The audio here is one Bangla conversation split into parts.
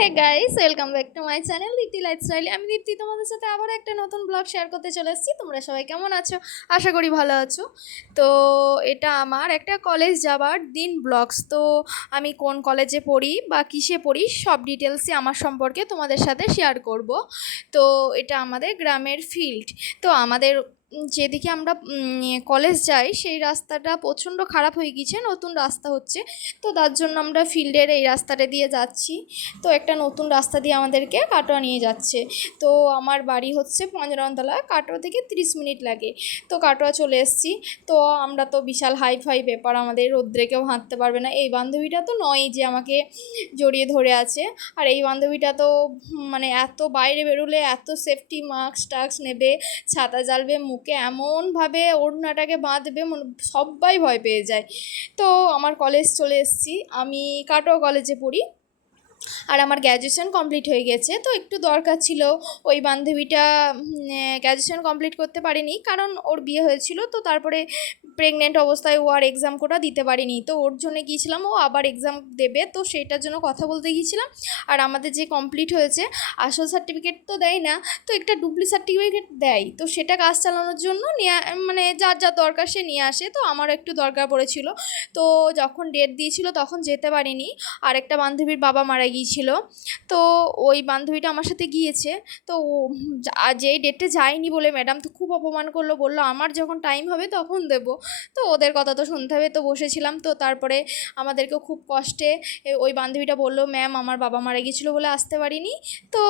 Welcome back to my channel Dipti lifestyle আমি দীপ্তি তোমাদের সাথে আবার একটা নতুন ব্লগ শেয়ার করতে চলে এসেছি তোমরা সবাই কেমন আছো? আশা করি ভালো আছো। তো এটা আমার একটা কলেজ যাবার দিন ব্লগস তো আমি কোন কলেজে পড়ি বা কিসে পড়ি সব ডিটেলসই আমার সম্পর্কে তোমাদের সাথে শেয়ার করব। তো এটা আমাদের গ্রামের ফিল্ড তো আমাদের যেদিকে আমরা কলেজ যাই, সেই রাস্তাটা প্রচণ্ড খারাপ হয়ে গিয়েছে, নতুন রাস্তা হচ্ছে। তো তার জন্য আমরা ফিল্ডের এই রাস্তাটা দিয়ে যাচ্ছি। তো একটা নতুন রাস্তা দিয়ে আমাদেরকে কাটোয়া নিয়ে যাচ্ছে। তো আমার বাড়ি হচ্ছে পঞ্চরণতলা কাটোয়া থেকে তিরিশ মিনিট লাগে। তো কাটোয়া চলে এসেছি। তো আমরা তো বিশাল হাই ফাই ব্যাপার, আমাদের রোদ্রে কেউ হাঁটতে পারবে না। এই বান্ধবীটা তো নয় যে আমাকে জড়িয়ে ধরে আছে। আর এই বান্ধবীটা তো মানে এত বাইরে বেরোলে এত সেফটি মাস্ক টাস্ক নেবে, ছাতা জ্বালবে, মুখে এমনভাবে ওড়নাটাকে বাঁধবে সবাই ভয় পেয়ে যায়। তো আমার কলেজ চলে এসেছি। আমি কাটোয়া কলেজে পড়ি। আর আমার গ্র্যাজুয়েশন কমপ্লিট হয়ে গেছে। তো একটু দরকার ছিল। ওই বান্ধবীটা গ্র্যাজুয়েশন কমপ্লিট করতে পারেনি। কারণ ওর বিয়ে হয়েছিল। তো তারপরে প্রেগনেন্ট অবস্থায় ও আর এক্সাম কোটা দিতে পারিনি। তো ওর জন্য গিয়েছিলাম, ও আবার এক্সাম দেবে, তো সেটার জন্য কথা বলতে গিয়েছিলাম। আর আমাদের যে কমপ্লিট হয়েছে, আসল সার্টিফিকেট তো দেয় না, তো একটা ডুপ্লি সার্টিফিকেট দেয়। তো সেটা কাজ চালানোর জন্য নিয়ে মানে যার যার দরকার সে নিয়ে আসে, তো আমার একটু দরকার পড়েছিল। তো যখন ডেট দিয়েছিল, তখন যেতে পারিনি। আর একটা বান্ধবীর বাবা মারা গিয়েছিল। তো ওই বান্ধবীটা আমার সাথে গিয়েছে। তো যেই ডেটে যায়নি বলে ম্যাডাম তো খুব অপমান করল, বলল, আমার যখন টাইম হবে, তখন দেব। তো ওদের কথা তো শুনতে হবে। তো বসেছিলাম। তো তারপরে আমাদেরকে খুব কষ্টে ওই বান্ধবীটা বলল, ম্যাম, আমার বাবা মারা গিয়েছিল বলে আসতে পারিনি। তো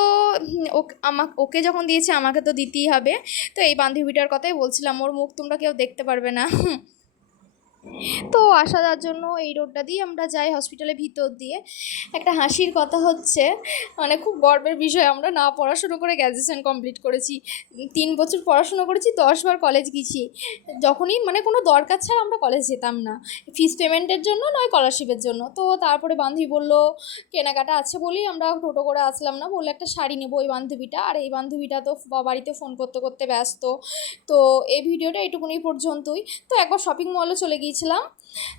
আমাকে ওকে যখন দিয়েছে, আমাকে তো দিতেই হবে। তো এই বান্ধবীটার কথাই বলছিলাম, ওর মুখ তোমরা কেউ দেখতে পারবে না। তো আসা যাওয়ার জন্য এই রোডটা দিয়ে আমরা যাই হসপিটালের ভিতর দিয়ে। একটা হাসির কথা হচ্ছে মানে খুব গর্বের বিষয়, আমরা না পড়াশুনো করে গ্র্যাজুয়েশন কমপ্লিট করেছি, তিন বছর পড়াশুনো করেছি দশবার কলেজ গেছি। যখনই মানে কোনো দরকার ছাড়া আমরা কলেজ যেতাম না। ফিস পেমেন্টের জন্য নয় স্কলারশিপের জন্য। তো তারপরে বান্ধবী বলল, কেনাকাটা আছে বলেই আমরা টোটো করে আসলাম না। বলল, একটা শাড়ি নেব ওই বান্ধবীটা। আর এই বান্ধবীটা তো বাড়িতে ফোন করতে করতে ব্যস্ত। তো এই ভিডিওটা এইটুকুনি পর্যন্তই। তো একবার শপিং মলও চলে গিয়েছিলাম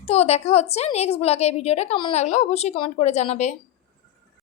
তো দেখা হচ্ছে নেক্সট ব্লগে ভিডিওটা কেমন লাগল অবশ্যই কমেন্ট করে জানাবে।